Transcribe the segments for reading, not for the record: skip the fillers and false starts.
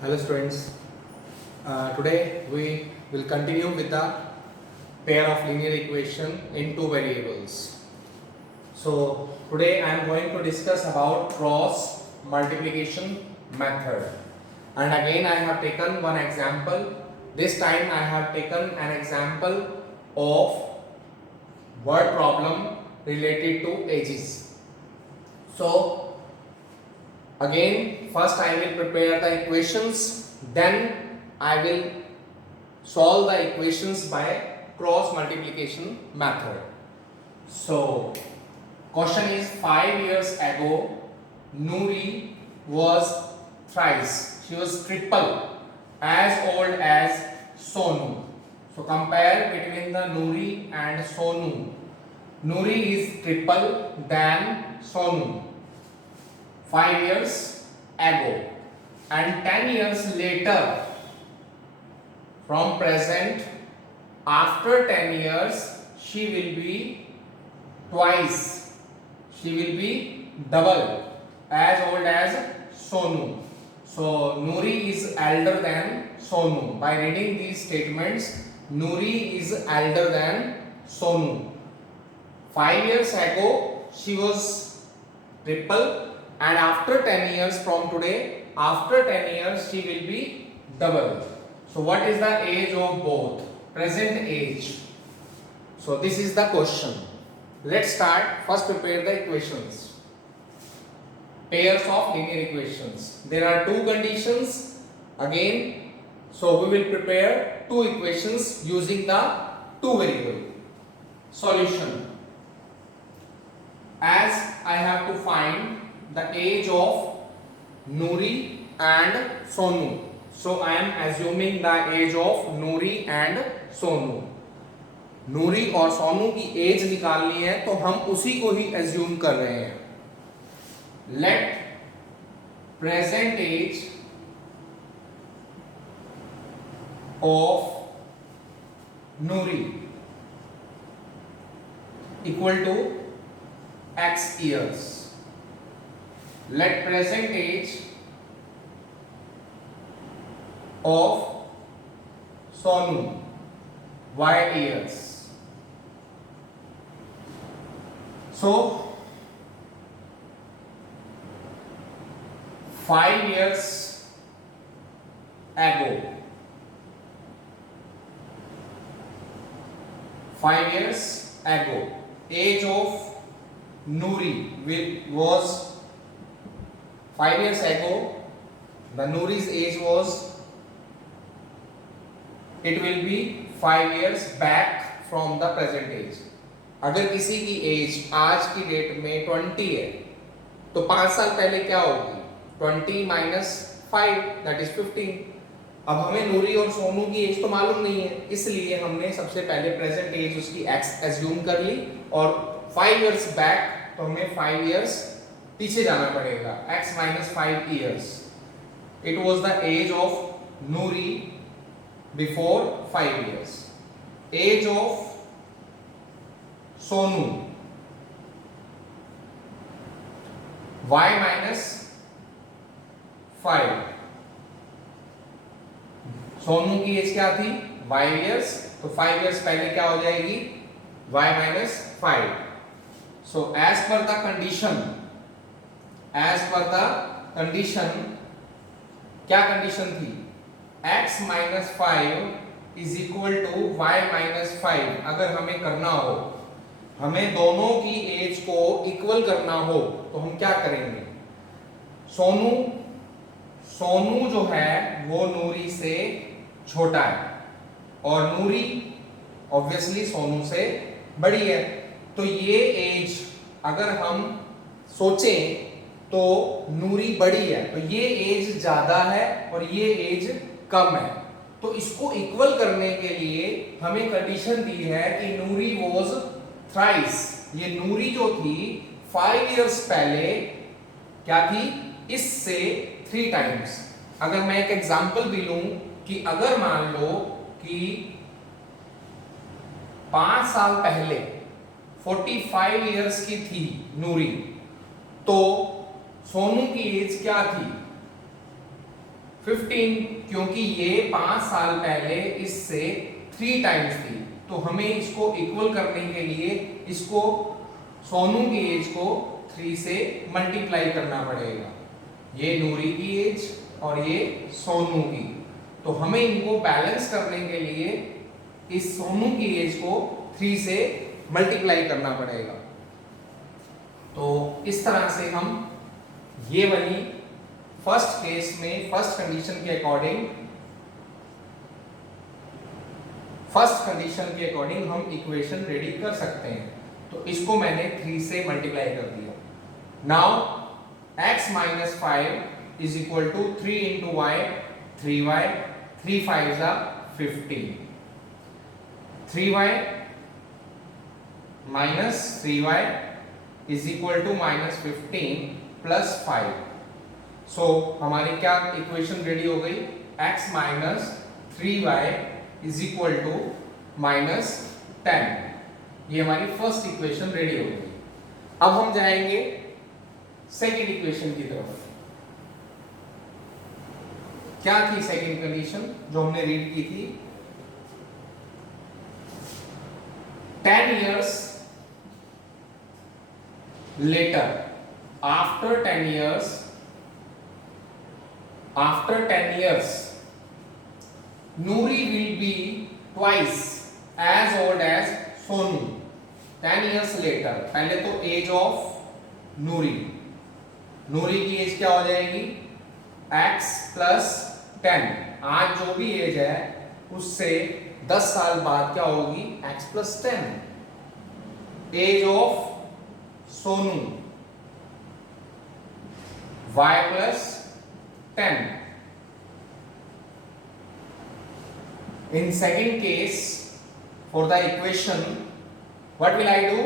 Hello students, today we will continue with the pair of linear equation in two variables. So today I am going to discuss about cross multiplication method, and again I have taken one example. This time I have taken an example of word problem related to ages. So again, first I will prepare the equations, then I will solve the equations by cross multiplication method. So, question is 5 years ago, Noori was thrice, she was triple as old as Sonu. So, compare between the Noori and Sonu. Noori is triple than Sonu. 5 years ago, and 10 years later from present, after 10 years she will be twice, she will be double as old as Sonu. So Noori is elder than Sonu. By reading these statements, Noori is elder than Sonu. 5 years ago she was triple, and after 10 years from today, after 10 years she will be double. So what is the age of both? Present age. So this is the question. Let's start. First prepare the equations. Pairs of linear equations. There are two conditions again. So we will prepare two equations using the two variable. Solution. As I have to find the age of Noori and Sonu. So I am assuming the age of Noori and Sonu. नूरी और सोनू की as निकालनी है तो हम उसी को ही assume कर रहे हैं. Let present age of Noori equal to x years. Let present age of Sonu y years. So 5 years ago, 5 years ago, age of Noori was 5 years ago. The Noori's age was, it will be 5 years back from the present age. अगर किसी की as आज की date में 20 है तो 5 साल पहले क्या होगी? 20 माइनस 5 दैट इज 15. अब हमें नूरी और सोनू की एज तो मालूम नहीं है, इसलिए हमने सबसे पहले प्रेजेंट एज उसकी x एज्यूम कर ली, और 5 इयर्स बैक तो हमें 5 इयर्स पीछे जाना पड़ेगा. x minus 5 years. It was the age of Noori before 5 years. Age of Sonu y minus 5. Sonu की एज क्या थी? 5 इयर्स. तो 5 इयर्स पहले क्या हो जाएगी? y minus 5. So as per the condition, as per the condition, क्या कंडीशन थी? x minus 5 is equal to y minus 5. अगर हमें करना हो, हमें दोनों की एज को इक्वल करना हो तो हम क्या करेंगे? सोनू जो है वो नूरी से छोटा है और नूरी ऑब्वियसली सोनू से बड़ी है. तो ये एज अगर हम सोचें तो नूरी बड़ी है, तो ये एज ज्यादा है और ये एज कम है. तो इसको इक्वल करने के लिए हमें कंडीशन दी है कि नूरी वॉज थ्राइस. ये नूरी जो थी 5 इयर्स पहले क्या थी? इससे 3 टाइम्स. अगर मैं एक एग्जांपल भी लूं कि अगर मान लो कि 5 साल पहले 45 इयर्स की थी नूरी, तो सोनू की एज क्या थी? 15 क्योंकि ये 5 साल पहले इससे 3 टाइम्स थी, तो हमें इसको इक्वल करने के लिए इसको सोनू की एज को 3 से मल्टीप्लाई करना पड़ेगा। ये नूरी की एज और ये सोनू की, तो हमें इनको बैलेंस करने के लिए इस सोनू की एज को 3 से मल्टीप्लाई करना पड़ेगा। तो इस तरह से हम ये बनी फर्स्ट केस में फर्स्ट कंडीशन के अकॉर्डिंग हम इक्वेशन रेडी कर सकते हैं। तो इसको मैंने 3 से मल्टीप्लाई कर दिया। Now x minus 5 is equal to 3 into y, 3y, 3 5s are 15. 3y minus 3y is equal to minus 15 plus 5. So हमारी क्या इक्वेशन रेडी हो गई? x minus 3y is equal to minus 10. ये हमारी फर्स्ट इक्वेशन रेडी हो गई। अब हम जाएंगे सेकेंड इक्वेशन की तरफ। क्या थी सेकेंड कंडीशन जो हमने रीड की थी? 10 years later, after 10 years, Noori will be twice as old as Sonu. 10 years later, पहले तो एज ऑफ नूरी की एज क्या हो जाएगी? x plus 10। आज जो भी एज है उससे 10 साल बाद क्या होगी? x plus 10। Age of Sonu y plus 10। In second case, for the equation, what will I do?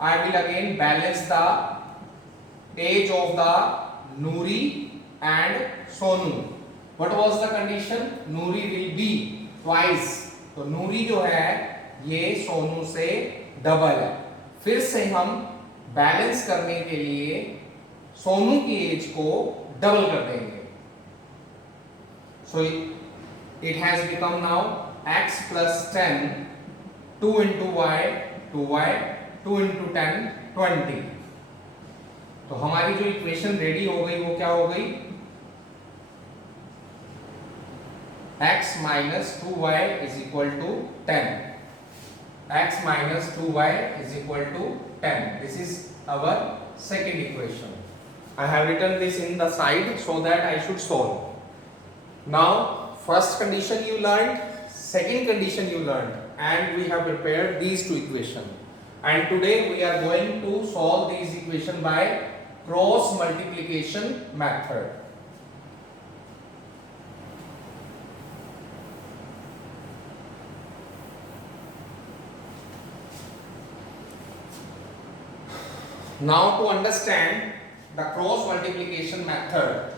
I will again balance the age of the Noori and Sonu. What was the condition? Noori will be twice. तो नूरी जो है ये सोनू से double है। फिर से हम balance करने के लिए सोनू की एज को डबल कर देंगे। So it has become now x plus 10, 2 into y, 2y, 2 into 10, 20। तो हमारी जो इक्वेशन रेडी हो गई वो क्या हो गई? x minus 2y is equal to 10. x minus 2y is equal to 10. This is our second equation. I have written this in the side so that I should solve. Now first condition you learned, second condition you learned, and we have prepared these two equations. And today we are going to solve these equations by cross multiplication method. Now to understand the cross multiplication method,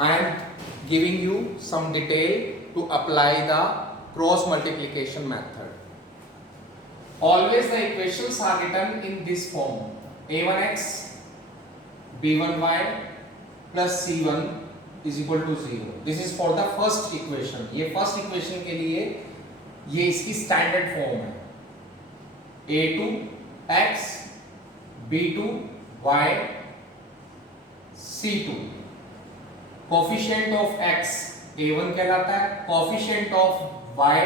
I am giving you some detail to apply the cross multiplication method. Always the equations are written in this form: a1x b1y plus c1 is equal to 0. This is for the first equation. ये first equation के लिए ये इसकी standard form है। a2x b2y c2। Coefficient of x a1 कहलाता है, coefficient of y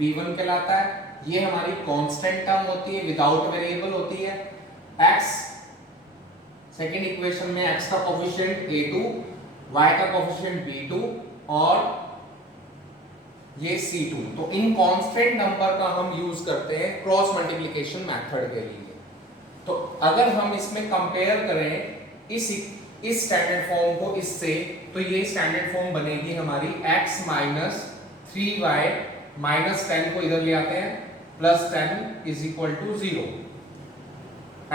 b1 कहलाता है। ये हमारी कांस्टेंट टर्म होती है, विदाउट वेरिएबल होती है। x सेकेंड इक्वेशन में x का कोफिशिएंट a2, y का कोफिशिएंट b2 और ये c2। तो इन कांस्टेंट नंबर का हम यूज करते हैं क्रॉस मल्टीप्लिकेशन मेथड के लिए। तो अगर हम इसमें कंपेयर करें इस स्टैंडर्ड फॉर्म को इससे, तो ये स्टैंडर्ड फॉर्म बनेगी हमारी x माइनस 3y माइनस 10 को इधर ले आते हैं प्लस 10 इज इक्वल टू 0।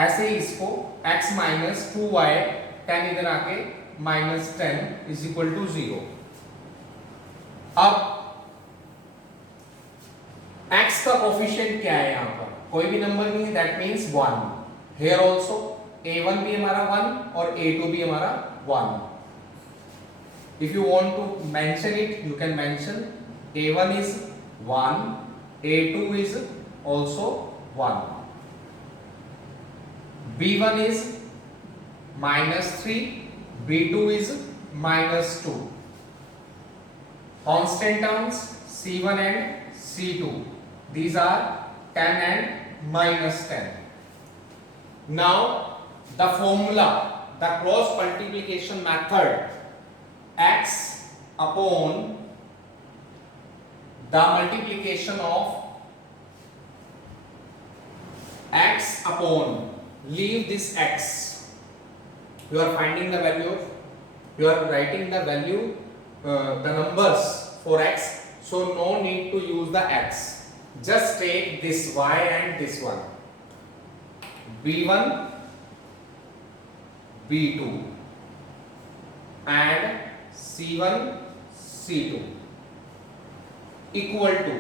ऐसे ही इसको x माइनस 2y 10 इधर आके माइनस 10 इज इक्वल टू 0। अब x का कोफिशिएंट क्या है यहाँ पर, कोई भी नंबर नहीं है, that means 1. Here also a1 भी हमारा 1 और a2 भी हमारा 1. If you want to mention it, you can mention a1 is 1, a2 is also 1, b1 is -3, b2 is -2. Constant terms c1 and c2, these are 10 and -10. Now the formula, the cross multiplication method, x upon the multiplication of x upon, leave this x, you are finding the value of, you are writing the value, the numbers for x, so no need to use the x, just take this y and this one, b1 b2 and c1 c2 equal to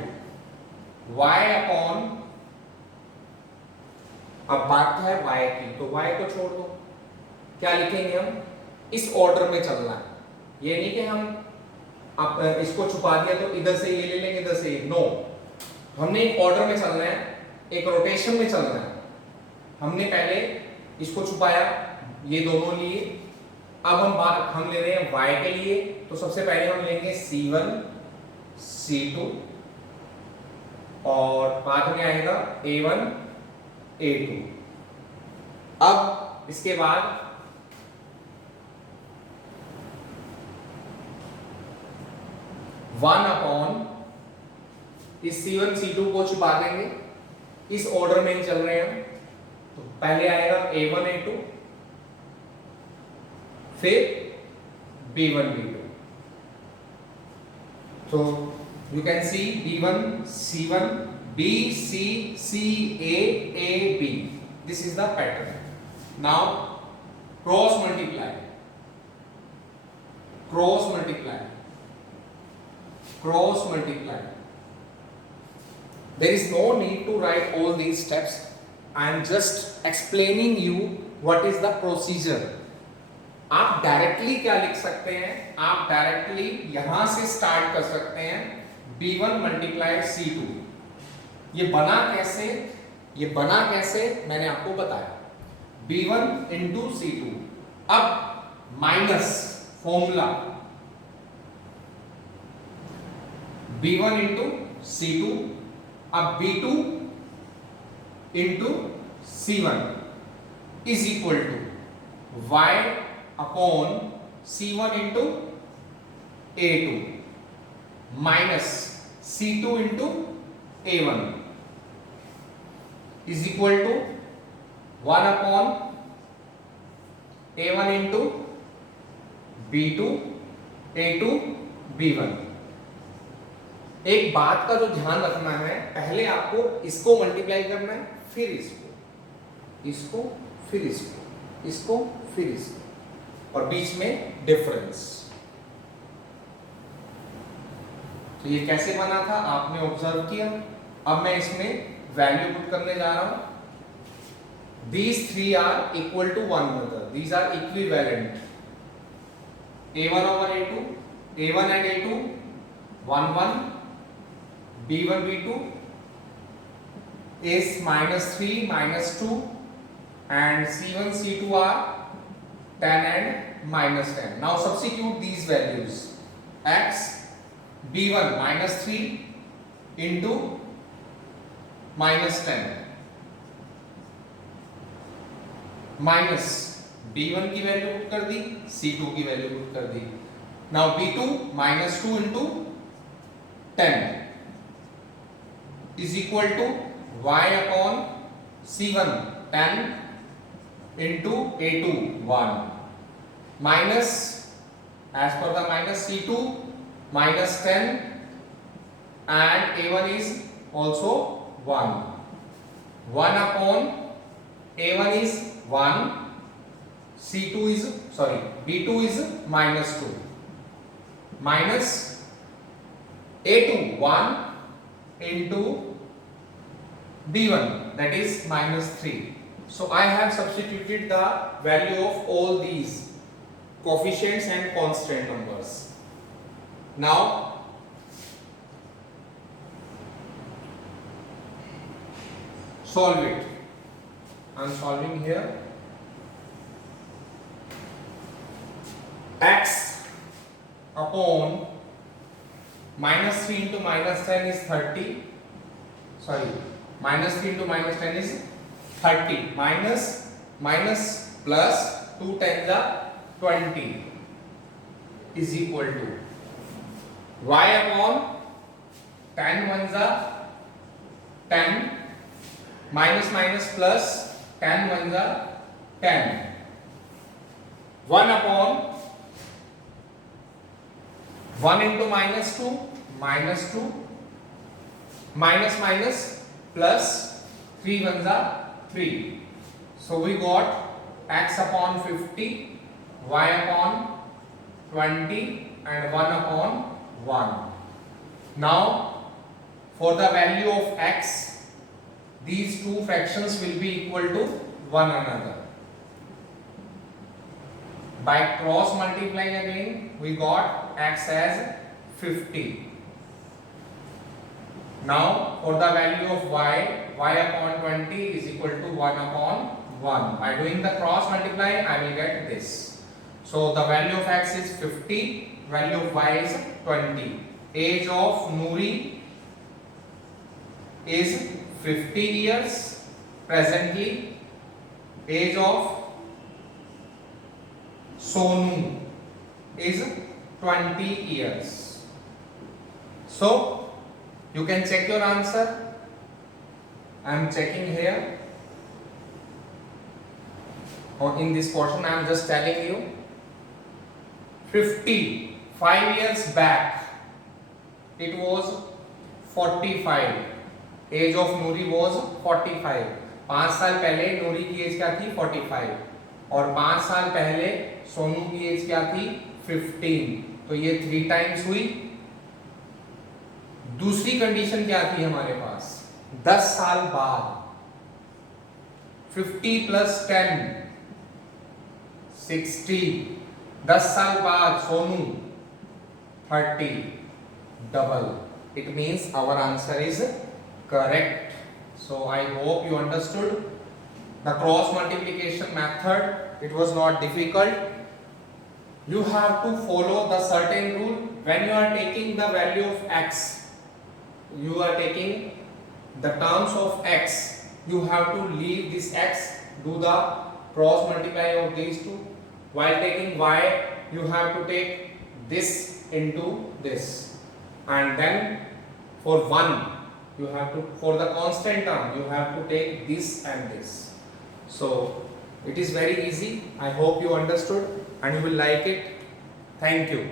y upon, अब बात है y की, तो y को छोड़ दो, क्या लिखेंगे हम, इस ऑर्डर में चलना है, ये नहीं कि हम अब इसको छुपा दिया तो इधर से ये ले लेंगे इधर से ये, नो, हमने एक ऑर्डर में चलना है, एक रोटेशन में चलना है. हमने पहले इसको छुपाया, ये दोनों लिए, अब हम ले रहे हैं y के लिए, तो सबसे पहले हम लेंगे c1 c2 और बाद में आएगा a1 a2. अब इसके बाद वन अपॉन इस c1 c2 को छुपा देंगे, इस ऑर्डर में ही चल रहे हैं हम, तो पहले आएगा a1 a2, फिर b1 b2. तो you can see b1 c1 b c c a a b, this is the pattern. Now cross multiply, cross multiply, cross multiply. There is no need to write all these steps. I am just explaining you what is the procedure. आप directly क्या लिख सकते हैं, आप directly यहां से start कर सकते हैं, b1 मल्टीप्लाइड c2. ये बना कैसे, ये बना कैसे मैंने आपको बताया, b1 इंटू c2. अब minus formula b1 into c2, अब b2 into c1 is equal to y upon c1 into a2 minus c2 into a1 is equal to 1 upon a1 into b2 a2 b1. एक बात का जो ध्यान रखना है, पहले आपको इसको मल्टीप्लाई करना है, फिर इसको, इसको फिर इसको, इसको फिर इसको, और बीच में डिफरेंस. तो ये कैसे बना था आपने ऑब्जर्व किया. अब मैं इसमें वैल्यू पुट करने जा रहा हूं. These three are equal to one another. These are equivalent. A1 over A2, A1 and A2, 1 1. B1 B2 is -3 -2, and C1 C2 are 10 and -10. Now substitute these values. X B1 -3 into -10 minus B1 की value put कर दी, C2 की value put कर दी. Now B2 -2 into 10 is equal to y upon C1 10 into A2 1 minus, as per the minus, C2 -10 and A1 is also 1. 1 upon A1 is 1, C2 is, sorry, B2 is -2 minus A2 1 into d1, that is minus 3. So I have substituted the value of all these coefficients and constant numbers. Now solve it. I am solving here. X upon minus 3 into minus 10 is 30. Sorry, minus 3 into minus 10 is 30. Minus plus 2 times the 20 is equal to y upon 10 ones are 10 minus plus 10 ones are 10. 1 upon 1 into minus 2 minus plus 3 ones are 3. So we got x upon 50, y upon 20 and 1 upon 1. Now for the value of x, these two fractions will be equal to one another. By cross multiplying again, we got x as 50. Now for the value of y upon 20 is equal to 1 upon 1. By doing the cross multiply, I will get this. So the value of x is 50, value of y is 20. Age of Noori is 50 years presently. Age of Sonu is 20 years. So you can check your answer. I am checking here. Or in this portion I am just telling you 50, 5 years back it was 45. Age of Noori was 45. 5 साल पहले नूरी की age क्या थी 45 और 5 साल पहले सोनू की age क्या थी 15. तो ये 3 टाइम्स हुई. दूसरी कंडीशन क्या थी हमारे पास 10 साल बाद 50 प्लस 10 60. 10 साल बाद Sonu 30 double. It means our answer is correct. So I hope you understood the cross multiplication method. It was not difficult. You have to follow the certain rule. When you are taking the value of x, you are taking the terms of x, you have to leave this x, do the cross multiply of these two. While taking y, you have to take this into this, and then for 1 you have to, for the constant term you have to take this and this. So it is very easy. I hope you understood and you will like it. Thank you.